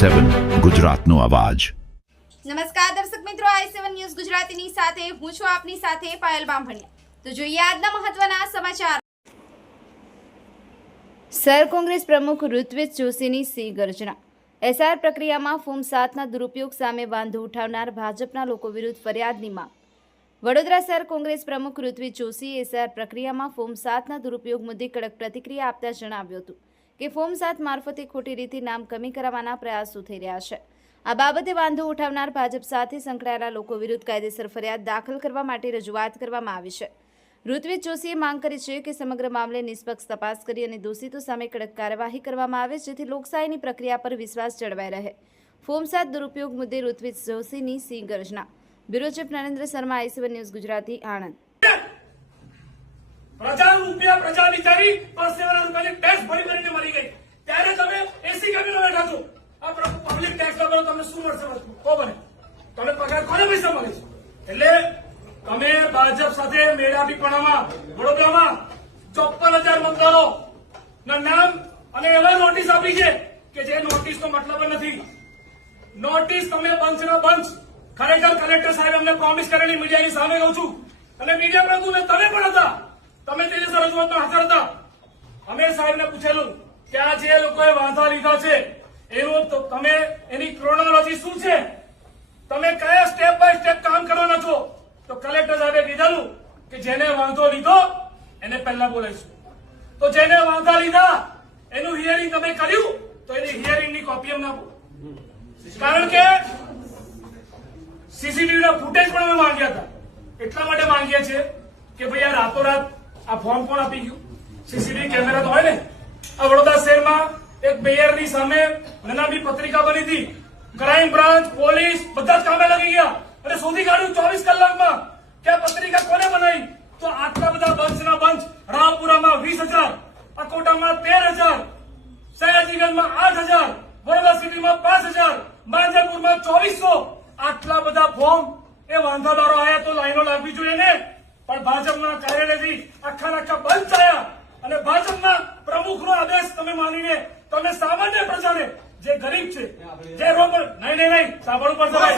i7 ગુજરાતનો અવાજ। નમસ્કાર દર્શક મિત્રો, i7 ન્યૂઝ ગુજરાતીની સાથે હું છું આપની સાથે પાયલ બામભણિયા। તો જોઈએ આજના મહત્વના સમાચાર। શહેર કોંગ્રેસ પ્રમુખ ઋત્વિજ જોશીની સિંહ ગર્જના। એસઆર પ્રક્રિયામાં ફોર્મ 7ના દુરુપયોગ સામે વાંધો ઉઠાવનાર ભાજપના લોકો વિરુદ્ધ ફરિયાદની માંગ। વડોદરા શહેર કોંગ્રેસ પ્રમુખ ઋત્વિજ જોશીએ એસઆર પ્રક્રિયામાં ફોર્મ 7ના દુરુપયોગ મુદ્દે કડક પ્રતિક્રિયા આપતા જણાવ્યું હતું કે ફોર્મ 7 મારફતે ખોટી રીતે નામ કમી કરાવવાના પ્રયાસો થઈ રહ્યા છે। આ બાબતે વાંધો ઉઠાવનાર ભાજપ સાથે સંકળાયેલા લોકો વિરુદ્ધ કાયદેસર ફરિયાદ દાખલ કરવા માટે રજૂઆત કરવામાં આવી છે। ઋત્વિજ જોશીએ માંગ કરી છે કે સમગ્ર મામલે નિષ્પક્ષ તપાસ કરી અને દોષિતો સામે કડક કાર્યવાહી કરવામાં આવે જેથી લોકશાહીની પ્રક્રિયા પર વિશ્વાસ જળવાઈ રહે। ફોર્મ 7 દુરુપયોગ મુદ્દે ઋત્વિજ જોશીની સિંહ ગર્જના। Bureau chief Narendra Sharma, i7 news Gujarati, Anand. પ્રજા રૂપિયા પ્રજા બિચારી પરસેવાના રૂપિયાની ટેક્સ ભરી ભરીને મરી ગઈ ત્યારે તમે એસી કેબિનો બેઠા છો। આ પબ્લિક ટેક્સ નો કરો તમને શું મળશે વસ્તુ કો બને તમે પગાર કોને પૈસા મળે છે? એટલે તમે ભાજપ સાથે મેળાપીપણામાં વડોદરામાં 54,000 મતદારો ના નામ અને એવા નોટિસ આપી છે કે જે નોટિસનો મતલબ નથી। નોટિસ તમે બંચના બંચ ખરેખર કલેક્ટર સાહેબ અમને પ્રોમિસ કરેલી મીડિયાની સામે કહું છું અને મીડિયા પ્રભુ તમે પણ હતા, તમે તે દિવસે રજૂઆતમાં હાજર હતા। અમે સાહેબને પૂછેલું કે આ જે લોકોએ વાંધા લીધા છે એનું તમે એની ક્રોનોલોજી શું છે, તમે કયા સ્ટેપ બાય સ્ટેપ કામ કરવાના છો? તો કલેક્ટર સાહેબે કીધેલું કે જેને વાંધો લીધો એને પહેલા બોલાવીશું। તો જેને વાંધા લીધા એનું હિયરિંગ તમે કર્યું તો એની હિયરિંગની કોપી અમને આપો, કારણ કે સીસીટીવી ના ફૂટેજ પણ અમે માંગ્યા હતા। એટલા માટે માંગીએ છીએ કે ભાઈ આ રાતોરાત આ ફોર્મ કોણ આપી ગયું? સીસીટીવી કેમેરા તો હોય ને। આ વડોદરા શહેરમાં એક મેયરની સામે નાની પત્રિકા બની હતી, ક્રાઇમ બ્રાન્ચ પોલીસ બધા જ કામે લાગી ગયા અને શોધી કાઢ્યું 24 કલાકમાં કે આ પત્રિકા કોને બનાવી। તો આટલા બધા બંચના બંચ રામપુરામાં 20,000, અકોટામાં 13,000, સયાજીગંજમાં 8,000, વડોદરા સિટીમાં 5,000, માંજરપુરમાં 2,400, આટલા બધા ફોર્મ એ વાંધાદારો આયા તો લાઈનો લાગવી જોઈએ ને, પણ ભાજપના કાર્યાલયથી આખા બંધ આવ્યા અને ભાજપના પ્રમુખનો આદેશ તમે માનીને તમે સામાન્ય પ્રજાને જે ગરીબ છે જે રોડ પર નહીં સાંભળવું પડશે।